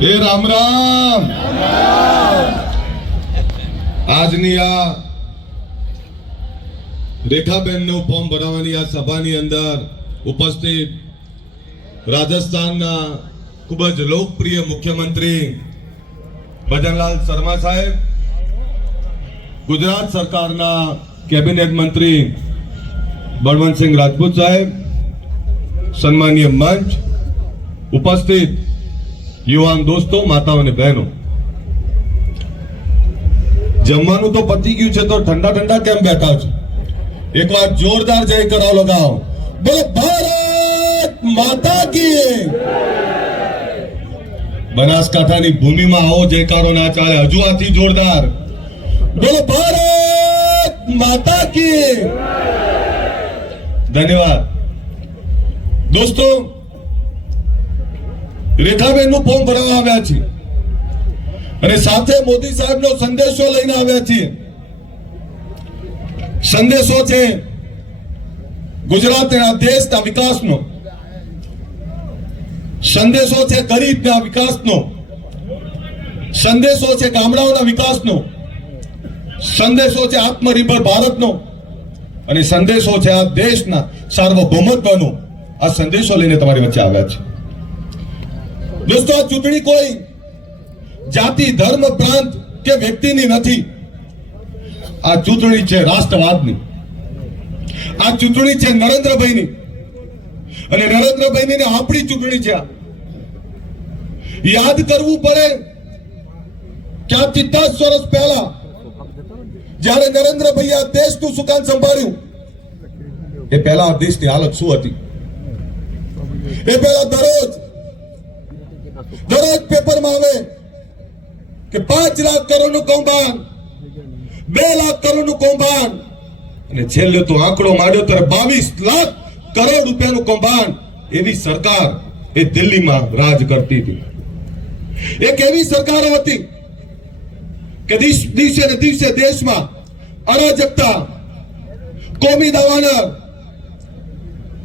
એ રામ રામ. આજની આ રેખાબેનનું ફોર્મ ભરાવાની આ સભાની અંદર ઉપસ્થિત રાજસ્થાનના ખૂબ જ લોકપ્રિય મુખ્યમંત્રી ભજનલાલ શર્મા સાહેબ, ગુજરાત સરકારના કેબિનેટ મંત્રી બળવંતસિંહ રાજપૂત સાહેબ, સન્માનીય મંચ, ઉપસ્થિત યુવાન દોસ્તો, માતાઓ અને બહેનો, જમવાનું તો પતી ગયું છે તો ઠંડા ઠંડા કેમ બેઠા છો? એક વાર જોરદાર જય કરાવ લગાવો. બોલો ભારત માતા કી. બનાસકાંઠાની ભૂમિમાં આવો જયકારો ના ચાલે, હજુ આથી જોરદાર. બોલો ભારત માતા કી. ધન્યવાદ દોસ્તો. રેખાબેન નું ફોર્મ ભરવા આવ્યા છે અને સાથે મોદી સાહેબ નો સંદેશો લઈને આવ્યા છીએ. સંદેશો છે ગુજરાતના દેશના વિકાસનો, સંદેશો છે ગરીબના વિકાસનો, સંદેશો છે ગામડાઓના વિકાસનો, સંદેશો છે આત્મનિર્ભર ભારતનો અને સંદેશો છે આ દેશના સાર્વભૌમત્વનો. આ સંદેશો લઈને તમારી વચ્ચે આવ્યા છે. દોસ્તો, આ ચૂંટણી કોઈ જાતિ, ધર્મ, પ્રાંત કે વ્યક્તિની નથી. આ ચૂંટણી છે રાષ્ટ્રવાદની. આ ચૂંટણી છે નરેન્દ્રભાઈની અને નરેન્દ્રભાઈની આપણી ચૂંટણી છે. યાદ કરવું પડે કે આ 50 વર્ષ પહેલા જ્યારે નરેન્દ્રભાઈએ આ દેશનું સુકાન સંભાળ્યું, એ પહેલા આ દેશની હાલત શું હતી? એ પહેલા દરરોજ પેપરમાં આવે કે 5 લાખ કરોડનું કૌભાંડ, 2 લાખ કરોડનું કૌભાંડ અને છેલ્લે તો આંકડો માંડ્યો ત્યારે 22 લાખ કરોડ રૂપિયાનું કૌભાંડ. એવી સરકાર એ દિલ્હીમાં રાજ કરતી હતી. એક એવી સરકાર હતી કે દિવસે ને દિવસે દેશમાં અરાજકતા, કોમી દાવાનળ,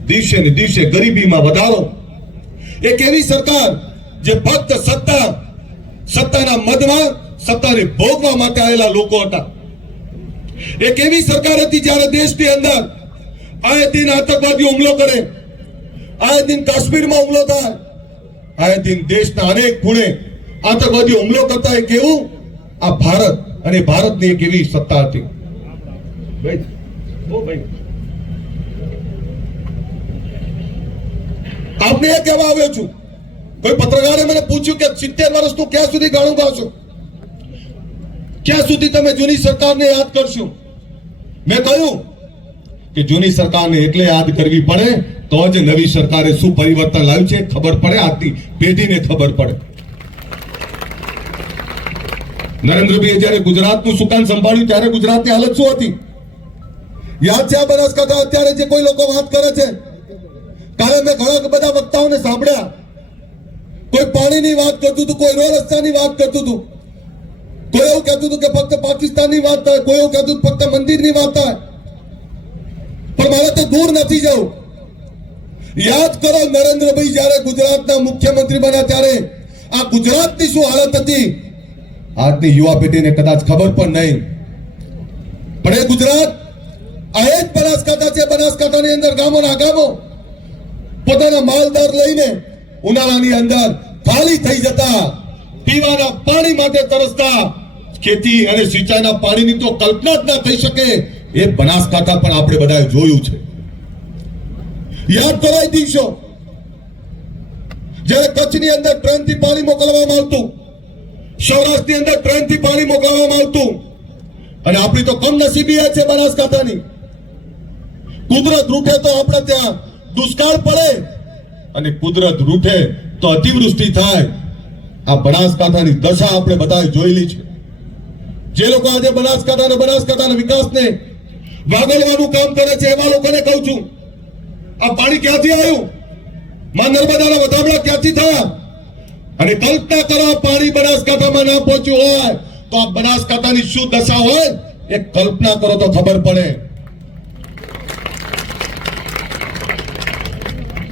દિવસે ને દિવસે ગરીબીમાં વધારો. એક એવી સરકાર જે ફક્ત સત્તાના મદમાં, સત્તાને ભોગવા માટે આવેલા લોકો હતા. એક એવી સરકાર હતી જ્યારે દેશની અંદર આયે દિન આતંકવાદીઓ હુમલો કરે, આયે દિન કાશ્મીરમાં હુમલો થાય, આયે દિન દેશના અનેક ખૂણે આતંકવાદીઓ હુમલો કરતા. એક એવું આ ભારત અને ભારતની એક એવી સત્તા હતી. આપને એ કહેવા આવ્યો છું, કોઈ પત્રકારે મને પૂછ્યું કે 70 વર્ષનું ક્યાં સુધી ગાળું ગાશો, ક્યાં સુધી તમે જૂની સરકારને યાદ કરશો? મેં કહ્યું કે જૂની સરકારને એટલે યાદ કરવી પડે તો જ નવી સરકારે શું પરિવર્તન લાવ્યું છે ખબર પડે, આજની પેઢીને ખબર પડે. નરેન્દ્રભાઈએ જયારે ગુજરાતનું સુકાન સંભાળ્યું ત્યારે ગુજરાતની હાલત શું હતી? યાદ છે આ બનાસકાંઠા અત્યારે જે કોઈ લોકો વાત કરે છે? કાલે મેં ઘણા બધા વક્તાઓને સાંભળ્યા, કોઈ પાણીની વાત કરતું હતું, કોઈ રોડ રસ્તાની વાત કરતું હતું, કોઈ એવું કહેતું હતું કે ફક્ત પાકિસ્તાનની વાત થાય, કોઈ એવું કહેતું ફક્ત મંદિરની વાત થાય. પણ મારે તો દૂર નથી જવું. યાદ કરો, નરેન્દ્રભાઈ જયારે ગુજરાતના મુખ્યમંત્રી બન્યા ત્યારે આ ગુજરાતની શું હાલત હતી? આજની યુવા પેઢીને કદાચ ખબર પણ નહીં. પણ એ ગુજરાત આ જ બનાસકાંઠા છે. બનાસકાંઠાની અંદર ગામોના ગામો પોતાના માલદાર લઈને ઉનાળાની અંદર ખાલી થઈ જતા, પીવાના પાણી માટે તરસતા. ખેતી અને સિંચાઈના પાણીની તો કલ્પના જ ના થઈ શકે. એ બનાસકાંઠા પણ આપણે બધાએ જોયું છે. યાદ કરો એ દિવસો જ્યારે કચ્છની અંદર ટ્રેનથી પાણી મોકલવામાં આવતું, સૌરાષ્ટ્રની અંદર ટ્રેનથી પાણી મોકલવામાં આવતું. અને આપણી તો કમનસીબી છે બનાસકાંઠાની. કુદરત રૂઠે તો આપણે ત્યાં દુષ્કાળ પડે અને કુદરત રૂઠે તો અતિવૃષ્ટિ થાય. આ બનાસકાંઠાની દશા આપણે બધાએ જોયેલી છે. જે લોકો આજે બનાસકાંઠાના વિકાસને વાગલવાનું કામ કરે છે એવા લોકોને કહું છું, આ પાણી ક્યાંથી આવ્યું? માં નર્મદાના વધામણા ક્યાંથી થયા? અને કલ્પના કરો, પાણી બનાસકાંઠામાં ના પહોંચ્યું હોય તો આ બનાસકાંઠાની શું દશા હોય એ કલ્પના કરો તો ખબર પડે.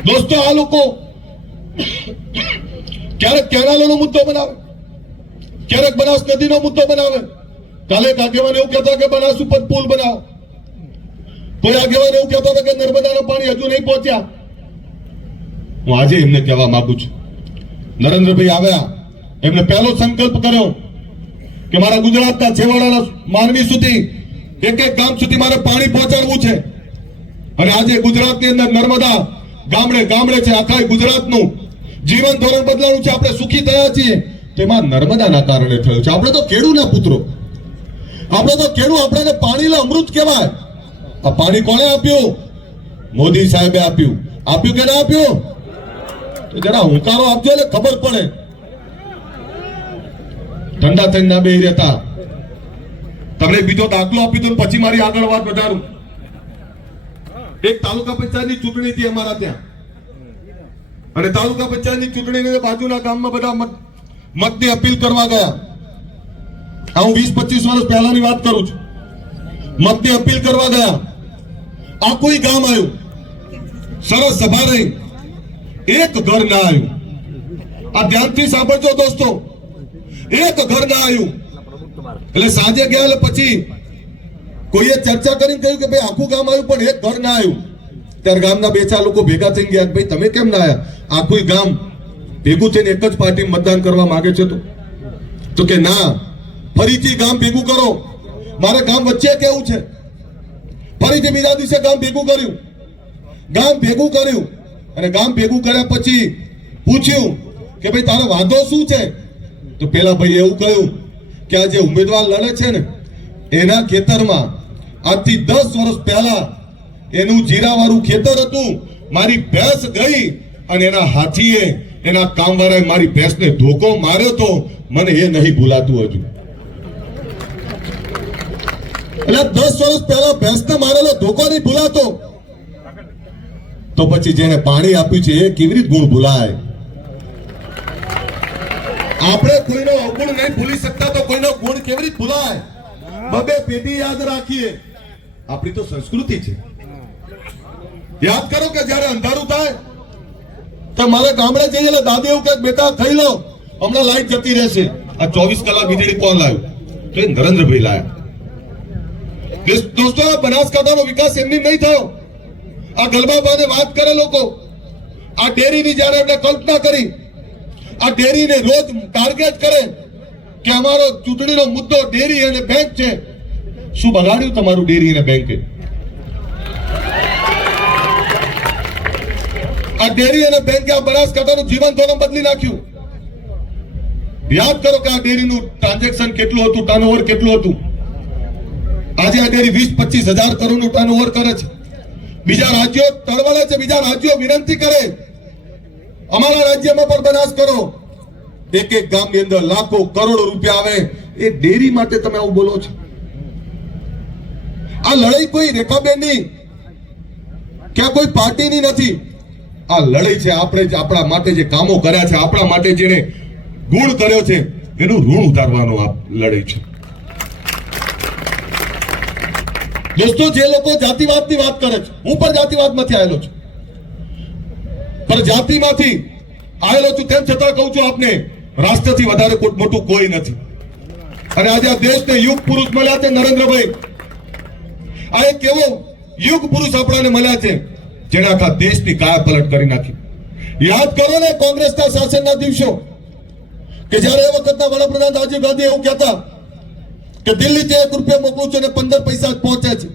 દોસ્તો, આ લોકો ક્યારેક કેનાલોનો મુદ્દો બનાવે, ક્યારેક બનાસ નદીનો મુદ્દો બનાવે. કાલે એક આગેવાન એવું કહેતા કે બનાસ ઉપર પુલ બનાવો, કોઈ આગેવાન એવું કહેતા હતા કે નર્મદાના પાણી હજુ નહીં પહોંચ્યા. હું આજે એમને કહેવા માંગુ છું, નરેન્દ્રભાઈ આવ્યા, એમને પહેલો સંકલ્પ કર્યો કે મારા ગુજરાતના છેવાડાના માનવી સુધી, એક એક ગામ સુધી મારે પાણી પહોંચાડવું છે. અને આજે ગુજરાતની અંદર નર્મદા ગામડે ગામડે છે, આખા ગુજરાતનું જીવન ધોરણ બદલાયું છે. આપણે સુખી થયા છીએ તેમાં નર્મદાના કારણે થયું છે. આપણે તો ખેડૂના પુત્રો, આપણે તો ખેડૂ, આપણને પાણીને અમૃત કહેવાય. આ પાણી કોણે આપ્યું? મોદી સાહેબે આપ્યું. આપ્યું કે ના આપ્યું? તો જરા હુંકારો આપજો ને ખબર પડે. ઠંડા થઈને ના બેહી રહેતા. તમને બીજો દાખલો આપી દઉં પછી મારી આગળ વાત વધારું. એક તાલુકા પંચાયતની ચૂંટણી હતી અમારા ત્યાં, અને તાલુકા પંચાયતની ચૂંટણીને બાજુના ગામમાં બધા મતની અપીલ કરવા ગયા. આ હું 20-25 વર્ષ પહેલાની વાત કરું છું. મતની અપીલ કરવા ગયા, આ કોઈ ગામ આવ્યું, સરસ સભા રહી, એક ઘર ના આવ્યું. આ ધ્યાનથી સાંભળજો દોસ્તો, એક ઘર ના આવ્યું. એટલે સાંજે ગયા, એટલે પછી કોઈએ ચર્ચા કરીને કહ્યું કે ભાઈ આખું ગામ આવ્યું પણ એક ઘર ના આવ્યું. ત્યારે ગામના 2-4 લોકો ભેગા થઈને ગયા, ભાઈ તમે કેમ ના આવ્યા? આખું ગામ ભેગું થઈને એક જ પાર્ટી મતદાન કરવા માંગે છે. તો કે ના, ફરીથી ગામ ભેગું કરો, મારે ગામ વચ્ચે કેવું છે. ફરીથી બીજા દિવસે ગામ ભેગું કર્યું, ગામ ભેગું કર્યું, અને ગામ ભેગું કર્યા પછી પૂછ્યું કે ભાઈ તારો વાંધો શું છે? તો પેલા ભાઈ એવું કહ્યું કે આ જે ઉમેદવાર લડે છે ને એના ખેતરમાં આજથી 10 વર્ષ પહેલા એનું જીરાવાળું ખેતર હતું, મારી ભેંસ ગઈ અને એના હાથીએ, એના કામવાળાએ મારી ભેંસને ધોકો માર્યો તો, મને એ નહીં ભૂલાતું હજુ. એટલે 10 વર્ષ પહેલા ભેંસને મારેલો ધોકો નહીં ભૂલાતો, તો પછી જેને પાણી આપ્યું છે એ કેવી રીતે ગુણ ભૂલાય? આપણે કોઈનો અવગુણ નહીં ભૂલી શકતા તો કોઈનો ગુણ કેવી રીતે ભૂલાય? બબે પેઢી યાદ રાખીએ, આપણી તો સંસ્કૃતિ છે. યાદ કરો કે જ્યારે અંધારું થાય તો મારે ગામડે જઈએ એટલે દાદી એવું કે બેટા ખાઈ લો, હમણાં લાઈટ જતી રહેશે. આ 24 કલાક વીજળી કોણ લાવ્યું? તો એ નરેન્દ્રભાઈ લાવ્યા. દોસ્તો, આ બનાસકાંઠાનો વિકાસ એમની નહીં થયો. આ ગલબાબાને વાત કરે લોકો, આ ડેરીની જ્યારે આપણે કલ્પના કરી, આ ડેરીને રોજ ટાર્ગેટ કરે કે અમારો ચૂંટણીનો મુદ્દો ડેરી અને બેંક છે. શું બગાડ્યું તમારું ડેરી અને બેંકે? આ ડેરી અને બેંકે આ બનાસકાંઠાનું જીવન ધોરણ બદલી નાખ્યું. યાદ કરો કે આ ડેરીનું ટ્રાન્ઝેક્શન કેટલું હતું, ટર્નઓવર કેટલું હતું. આજે આ ડેરી 20-25 હજાર કરોડનું ટર્નઓવર કરે છે. બીજા રાજ્યો તળવળે છે, બીજા રાજ્યો વિનંતી કરે અમારા રાજ્યમાં પણ બનાસ કરો. એક એક ગામની અંદર લાખો કરોડો રૂપિયા આવે, એ ડેરી માટે તમે આવું બોલો છો. આ લડાઈ કોઈ રેખાબેનની કે કોઈ પાર્ટીની નથી. આ લડાઈ છે આપણે આપણા માટે જે કામો કર્યા છે, આપણા માટે જેને ગુણ કર્યો છે, એનું ઋણ ઉતારવાનો આ લડાઈ છે. દોસ્તો, જે લોકો જાતિવાદની વાત કરે છે, હું પણ જાતિવાદમાંથી આવેલો છું, પણ જાતિમાંથી આવેલો છું તેમ છતાં કહું છું આપને, રાષ્ટ્રથી વધારે મોટું કોઈ નથી. અને આજે આ દેશને યુગ પુરુષ મળ્યા છે નરેન્દ્રભાઈ. આ એક એવો યુગ પુરુષ આપણને મળ્યા છે જેણે આખા દેશની કાયા પલટ કરી નાખી. યાદ કરો ને કોંગ્રેસના શાસનના દિવસો, કે જ્યારે એ વખતના વડાપ્રધાન રાજીવ ગાંધી એવું કહેતા કે દિલ્હીથી 1 રૂપિયા મોકલું છું અને 15 પૈસા પહોંચે છે,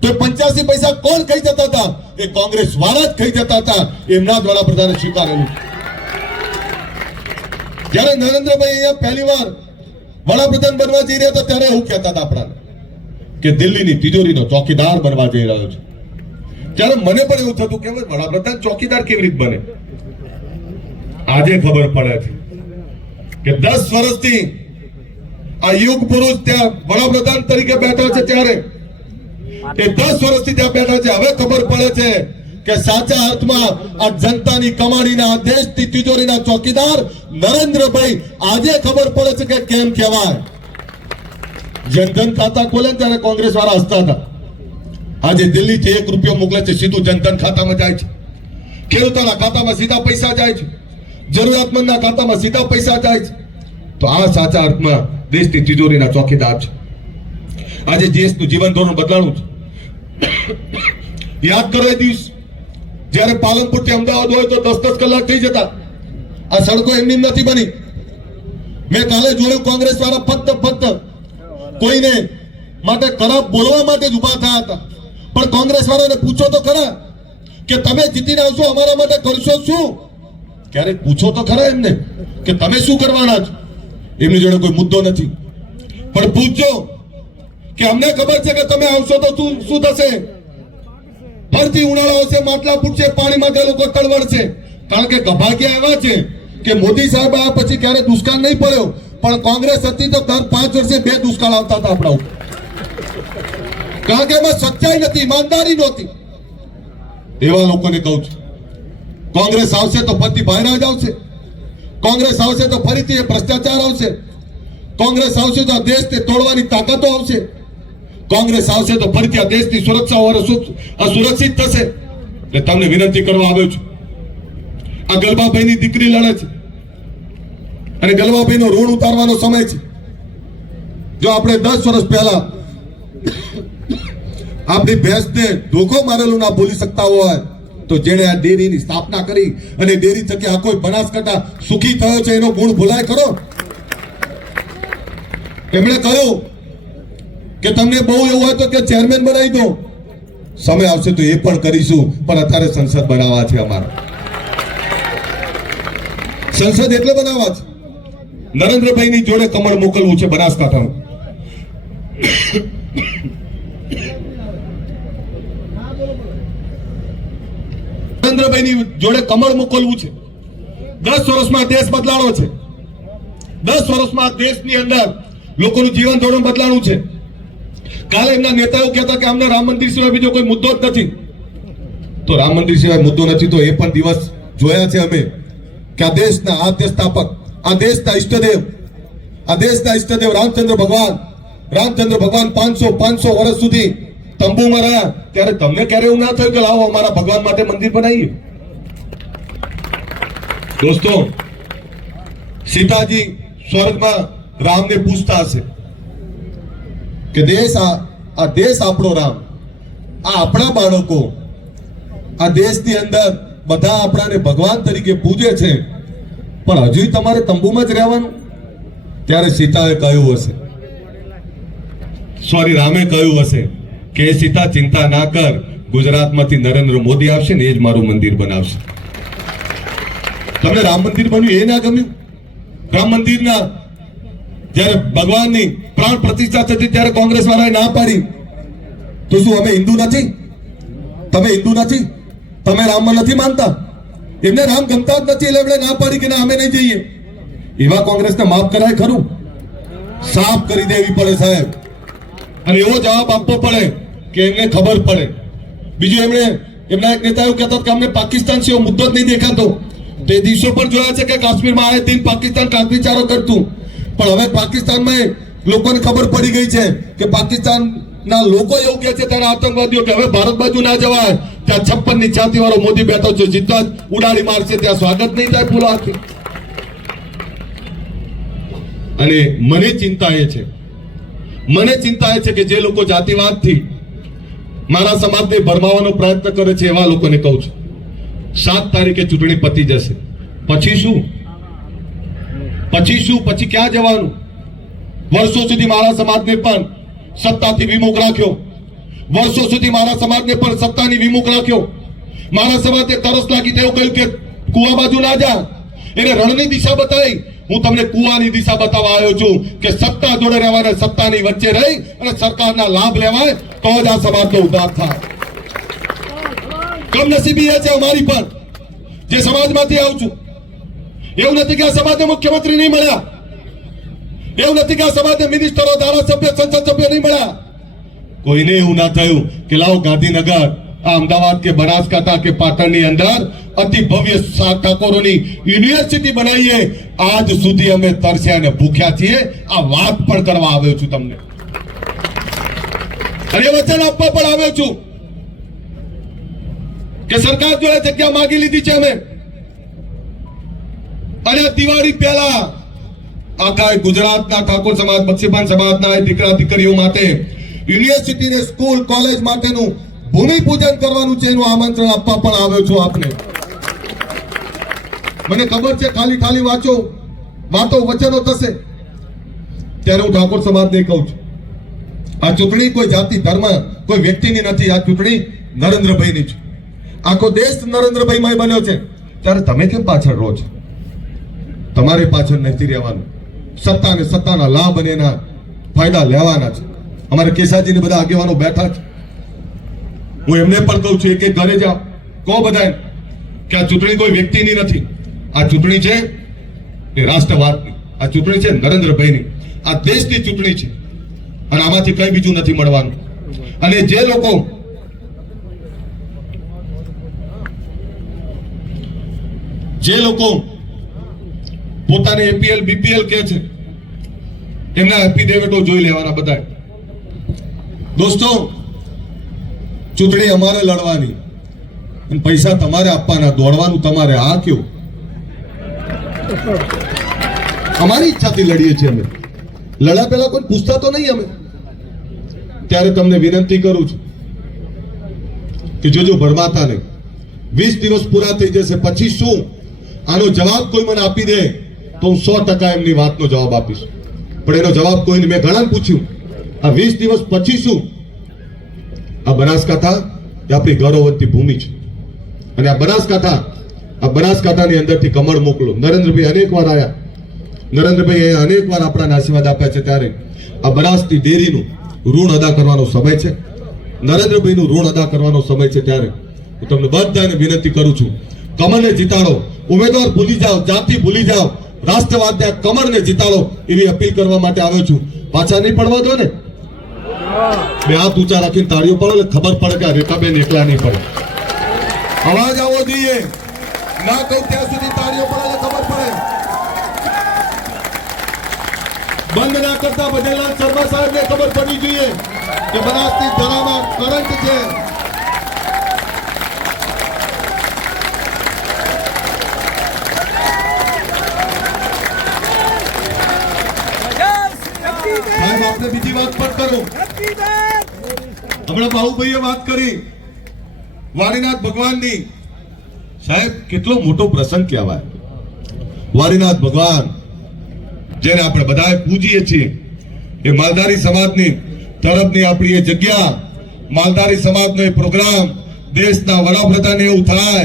તો 85 પૈસા કોણ ખાઈ જતા હતા? એ કોંગ્રેસ વાળા જ ખાઈ જતા હતા. એમના જ વડાપ્રધાને સ્વીકારેલું. જ્યારે નરેન્દ્રભાઈ અહીંયા પહેલી વાર વડાપ્રધાન બનવા જઈ રહ્યા હતા ત્યારે એવું કહેતા હતા આપણાને કે દિલ્હીની તિજોરીનો ચોકીદાર બનવા જઈ રહ્યો છે. ત્યારે મને પણ એવું થતું કે વડાપ્રધાન ચોકીદાર કેવી રીતે બને? આજે ખબર પડે છે કે 10 વર્ષથી આ યુગ પુરુષ ત્યાં વડાપ્રધાન તરીકે બેઠા છે, ત્યારે એ 10 વર્ષથી ત્યાં બેઠા છે. હવે ખબર પડે છે કે સાચા અર્થમાં આ જનતાની કમાણીના, આ દેશની તિજોરીના ચોકીદાર નરેન્દ્રભાઈ આજે ખબર પડે છે કે કેમ કહેવાય. જનધન ખાતા ખોલે ત્યારે કોંગ્રેસ વાળા હસતા હતા. આજે દિલ્હીથી 1 રૂપિયો મોકલે છે, સીધું જનધન ખાતામાં જાય છે. ખેડૂતોના ખાતામાં સીધા પૈસા જાય છે. જરૂરિયાતમંદના ખાતામાં સીધા પૈસા જાય છે. તો આ સાચા અર્થમાં દેશની તિજોરીના ચોકીદાર છે. આજે દેશનું જીવન ધોરણ બદલાણું છે. યાદ કરો એ દિવસ જ્યારે પાલનપુરથી અમદાવાદ હોય તો 10-10 કલાક થઈ જતા. આ સડકો એમની નથી બની. મેં કાલે જોયું કોંગ્રેસ વાળા ફક્ત કોઈને માટે ખરાબ બોલવા માટે જ ઉભા થયા હતા. પણ કોંગ્રેસ વાળાને પૂછો તો ખરા કે તમે જીતીને આવશો અમારા માટે કરશો શું? ક્યારેક પૂછો તો ખરા એમને કે તમે શું કરવાના છો. એમની જોડે કોઈ મુદ્દો નથી, પણ પૂછજો કે અમને ખબર છે કે તમે આવશો તો શું થશે. ફરતી ઉનાળો હશે, માટલા ફૂટશે, પાણી માટે લોકો તળવળશે. કારણ કે ગભાગ્યા એવા છે કે મોદી સાહેબ આ પછી ક્યારે દુષ્કાળ નહીં પડ્યો, પણ કોંગ્રેસ હતી તો દર 5 વર્ષે 2 દુષ્કાળ આવતા હતા આપણા ઉપર. કારણ કે એમાં સચ્ચાઈ નથી, ઈમાનદારી નહોતી. એવા લોકોને કહું છું, કોંગ્રેસ આવશે તો ફરીથી ભાઈરાજ આવશે. કોંગ્રેસ આવશે તો ફરીથી એ ભ્રષ્ટાચાર આવશે. કોંગ્રેસ આવશે તો આ દેશને તોડવાની તાકાતો આવશે. કોંગ્રેસ આવશે તો ફરીથી આ દેશની સુરક્ષા અસુરક્ષિત થશે. એટલે તમને વિનંતી કરવા આવ્યો છું, આ ગલબાભાઈની દીકરી લડે છે અને ગલબાભાઈનો ઋણ ઉતારવાનો સમય છે. જો આપણે 10 વર્ષ પહેલા આપણી ભેંસને ધોખો મારેલું ના ભૂલી શકતા હોય તો જેણે આ ડેરીની સ્થાપના કરી અને ડેરી થકી આ કોઈ બનાસકાંઠા સુખી થયો છે એનો ગુણ ભૂલાય ખરો? એમણે કહ્યું કે તમને બહુ એવું હોય તો કે ચેરમેન બનાવી દો. સમય આવશે તો એ પણ કરીશું, પણ અત્યારે સંસદ બનાવવા છે. અમારે સંસદ એટલે બનાવવા છે. નરેન્દ્રભાઈની જોડે કમળ મોકલવું છે બનાસકાંઠાનું. નરેન્દ્રભાઈની જોડે કમળ મોકલવું છે. 10 વર્ષમાં દેશ બદલાણો છે. 10 વર્ષમાં દેશની અંદર લોકોનું જીવન ધોરણ બદલાણું છે. કાલે એમના નેતાઓ કહેતા કે અમને રામ મંદિર સિવાય બીજો કોઈ મુદ્દો જ નથી. તો રામ મંદિર સિવાય મુદ્દો નથી તો એ પણ દિવસ જોયા છે અમે કે આ દેશના આદ્ય સ્થાપક, આ દેશના ઈષ્ટદેવ રામચંદ્ર ભગવાન 500 વર્ષ સુધી તંબુમાં રહ્યા. ત્યારે તમને ક્યારે એવું ના થયું કે લાવો અમારા ભગવાન માટે મંદિર બનાવીએ? દોસ્તો, સીતાજી સ્વર્ગમાં રામને પૂછતા હશે કે દેશ આ દેશ આપણો રામ, આ આપણા બાળકો, આ દેશની અંદર બધા આપણાને ભગવાન તરીકે પૂજે છે, પણ હજુ તમારે તંબુમાં જ રહેવાનું? ત્યારે સીતાએ કહ્યું હશે, રામે કહ્યું હશે કે સીતા ચિંતા ના કર, ગુજરાતમાંથી નરેન્દ્ર મોદી આવશે ને એ જ મારું મંદિર બનાવશે. તમને રામ મંદિર બન્યું એ ના ગમ્યું? રામ મંદિરના જ્યારે ભગવાનની પ્રાણ પ્રતિષ્ઠા થતી ત્યારે કોંગ્રેસ વાળાએ ના પાડી. તો શું અમે હિન્દુ નથી? તમે હિન્દુ નથી? તમે રામમાં નથી માનતા? એમને રામ ગમતા જ નથી એટલે એમણે ના પાડી કે ના અમે નહીં જઈએ. એવા કોંગ્રેસને માફ કરાય ખરું? સાફ કરી દેવી પડે સાહેબ, અને એવો જવાબ આપવો પડે કે એમને ખબર પડે. બીજું એમના એક નેતા એવું કહેતા કે અમને પાકિસ્તાન સિવાય મુદ્દો જ નહીં દેખાતો. તે દિવસો પર જોયા છે કે કાશ્મીરમાં આए दिन પાકિસ્તાન કાંકરીચારો કરતું, પણ હવે પાકિસ્તાનમાં લોકોને ખબર પડી ગઈ છે કે પાકિસ્તાનના લોકો એવું કહે છે ત્યારે આતંકવાદીઓ કે હવે ભારત બાજુ ના જવાય, ત્યાં 56 ની છાતી વાળો મોદી બેઠો છે, સીધા જ ઉડાડી મારશે, ત્યાં સ્વાગત નહીં થાય ફૂલાથી. અને મને ચિંતા એ છે કે જે લોકો જાતિવાદથી મારા સમાજને ભરમાવાનો પ્રયત્ન કરે છે એવા લોકોને કહું છું, 7 તારીખે ચૂંટણી પતી જશે. પછી શું? પછી ક્યાં જવાનું? વર્ષો સુધી મારા સમાજને પણ સત્તાથી વિમુખ રાખ્યો. વર્ષો સુધી મારા સમાજને પણ સત્તાની વિમુખ રાખ્યો. મારા સમાજને તરસ લાગી તેવું કહ્યું કે કુવા બાજુ ના જા. એને રણની દિશા બતાવી. હું તમને કુવાની દિશા બતાવવા આવ્યો છું કે સત્તા જોડે રહેવાને સત્તાની વચ્ચે રહી અને સરકારના લાભ લેવાય તો જ આ સમાજનો ઉદ્ધાર થાય. કમનસીબી એ છે અમારી પર જે સમાજમાંથી આવું છું. એવું નથી કે આ સમાજને મુખ્યમંત્રી નહીં મળ્યા, એવું નથી કે આ સમાજને મિનિસ્ટરો, ધારાસભ્ય, સંસદ સભ્ય નહીં મળ્યા. કોઈને એવું ના થયું કે લાવો ગાંધીનગર, આ અમદાવાદ કે બનાસકાંઠા કે પાટણની અંદર અતિ ભવ્ય ઠાકોરોની યુનિવર્સિટી બનાવીએ. આજ સુધી અમે તરસ્યા અને ભૂખ્યા છીએ. આ વાત પણ કરવા આવ્યો છું તમને, અને વચન આપવા પણ આવ્યો છું કે સરકાર જોડે જગ્યા માંગી લીધી છે અમે, અને દિવાળી પહેલા આખા ગુજરાતના ઠાકોર સમાજ, બક્ષીપાન સમાજના દીકરા દીકરીઓ માટે યુનિવર્સિટી ને સ્કૂલ કોલેજ માટેનું ભૂમિપૂજન કરવાનું છે, એનું આમંત્રણ આપવા પણ આવ્યો છું આપને. મને ખબર છે ખાલી ખાલી વાતો વચનો થશે, ત્યારે હું ઠાકોર સમાજને કહું છું, આ ચૂંટણી કોઈ જાતિ ધર્મ કોઈ વ્યક્તિની નથી, આ ચૂંટણી નરેન્દ્રભાઈની છે. આખો દેશ નરેન્દ્રભાઈમાં બન્યો છે, ત્યારે તમે કેમ પાછળ રહો છો? તમારે પાછળ નથી રહેવાનું. સત્તા અને સત્તાના લાભ અને એના ફાયદા લેવાના છે. અમારે કેસાજીને બધા આગેવાનો બેઠા છે. હું એમને પણ કહું છું, એક ઘરે જાઓ, કહો બધા કે આ ચૂંટણી કોઈ વ્યક્તિની નથી, આ ચૂંટણી છે એ રાષ્ટ્રવાદની, આ ચૂંટણી છે નરેન્દ્રભાઈની, આ દેશની ચૂંટણી છે અને આમાંથી કઈ બીજું નથી મળવાનું. અને જે લોકો પોતાને એપીએલ બીપીએલ કહે છે, એમના એફિડેવિટો જોઈ લેવાના બધા. દોસ્તો, ચૂંટણી અમારે લડવાની અને પૈસા તમારે આપવાના, દોડવાનું તમારે. આ કયું અમારી ઈચ્છાથી લડીએ છીએ અમે, લડ્યા પહેલા કોઈ પૂછતા તો નહીં અમે. ત્યારે તમને વિનંતી કરું છું કે જોજો ભરમાતા નહીં. 20 દિવસ પૂરા થઈ જશે પછી શું, આનો જવાબ કોઈ મને આપી દે તો હું 100% એમની વાતનો જવાબ આપીશ. પણ એનો જવાબ કોઈને, મેં ઘણાને પૂછ્યું, આ 20 દિવસ પછી શું? આ બનાસકાંઠા એ આપણી ગૌરવવંતી ભૂમિ છે અને આ બનાસકાંઠાની અંદરથી કમળ મોકલો. નરેન્દ્રભાઈ અનેક વાર આવ્યા, નરેન્દ્રભાઈ અનેક વાર આપણાને આશીર્વાદ આપ્યા છે. ત્યારે આ બનાસની ડેરીનું ઋણ અદા કરવાનો સમય છે, નરેન્દ્રભાઈનું ઋણ અદા કરવાનો સમય છે. ત્યારે હું તમને બધાને વિનંતી કરું છું, કમળને જીતાડો. ઉમેદવાર ભૂલી જાઓ, જાતિ ભૂલી જાઓ, રાષ્ટ્રવાદના કમળને જીતાડો એવી અપીલ કરવા માટે આવ્યો છું. પાછા નહીં પડવા દો ને. બે હાથ ઊંચા રાખીને તાળીઓ પડો એટલે ખબર પડે કે રેખાબેન એકલા નહીં પડે. અવાજ આવવો જોઈએ, ના કહું ત્યાં સુધી તાળીઓ પડે એટલે ખબર પડે. બંધ ના કરતા ભજનલાલ શર્મા સાહેબને ખબર પડવી જોઈએ કે બનાસની ધરામાં કરંટ છે. સાહેબ, આપણે બીજી વાત પણ કરું. હમણાં બાહુભાઈએ વાત કરી વારીનાથ ભગવાનની. સાહેબ, કેટલો મોટો પ્રસંગ કહેવાય. વારીનાથ ભગવાન જેને આપણે બધા પૂજીએ છીએ, એ માલધારી સમાજની તરફની આપણી એ જગ્યા, માલધારી સમાજનો એ પ્રોગ્રામ, દેશના વડાપ્રધાને એવું થાય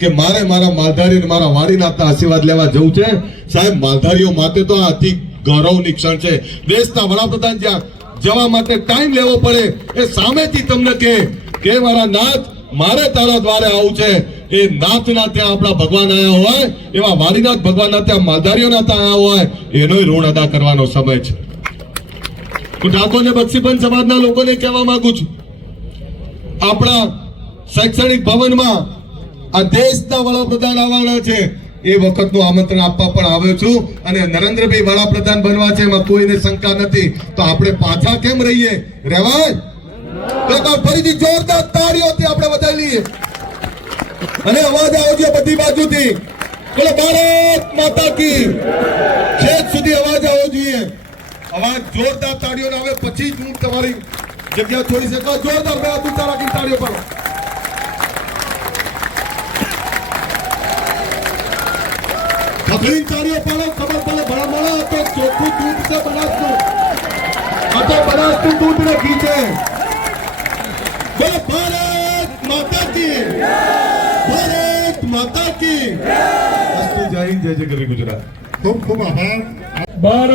કે મારે મારા માલધારી અને મારા વારીનાથના આશીર્વાદ લેવા જવું છે. સાહેબ, માલધારીઓ માટે તો આ અતિ ગૌરવની ક્ષણ છે. દેશના વડાપ્રધાન જ્યાં જવા માટે ટાઈમ લેવો પડે, એ સામેથી તમને કે મારા નાથ, મારે તારા દ્વારે આવું છે. એ નાથના ત્યાં આપણા ભગવાન આવ્યા હોય, એવા વારીનાથ ભગવાનના ત્યાં માલધારીઓના ત્યાં આવ્યા હોય, એનો ઋણ અદા કરવાનો સમય છે. હું ઠાકોર ને બક્ષીપંચ સમાજના લોકોને કહેવા માંગુ છું, આપણા શૈક્ષણિક ભવનમાં આ દેશના વડાપ્રધાન આવવાના છે, એ વખતનું આમંત્રણ આપવા પણ આવ્યો છું. અને નરેન્દ્રભાઈ વડાપ્રધાન બનવા છે, એમાં કોઈને શંકા નથી. તો આપણે પાછા કેમ રહીએ? રહેવાય તો ફરીથી જોરદાર તાળીઓથી આપણે વધારી લઈએ અને અવાજ આવો જોઈએ બધી બાજુથી. બોલો ભારત માતા કી. છેક સુધી અવાજ આવવો જોઈએ. અવાજ જોરદાર તાળીઓ આવે પછી જ હું તમારી જગ્યા છોડી શકો. જોરદાર બે હાથ ઊંચા રાખીને તાળીઓ પાડો. ખબરી તાળીઓ પાડો, ખબર પડે ભલા મળે તો ચોખ્ખું દૂધ છે બનાસનું. આ તો બનાસનું દૂધ ને ઘી છે. બોલો ભારત માતા કી. ભારત માતા કી. જય હિન્દ, જય જય ગરવી ગુજરાત. ખૂબ ખૂબ આભાર.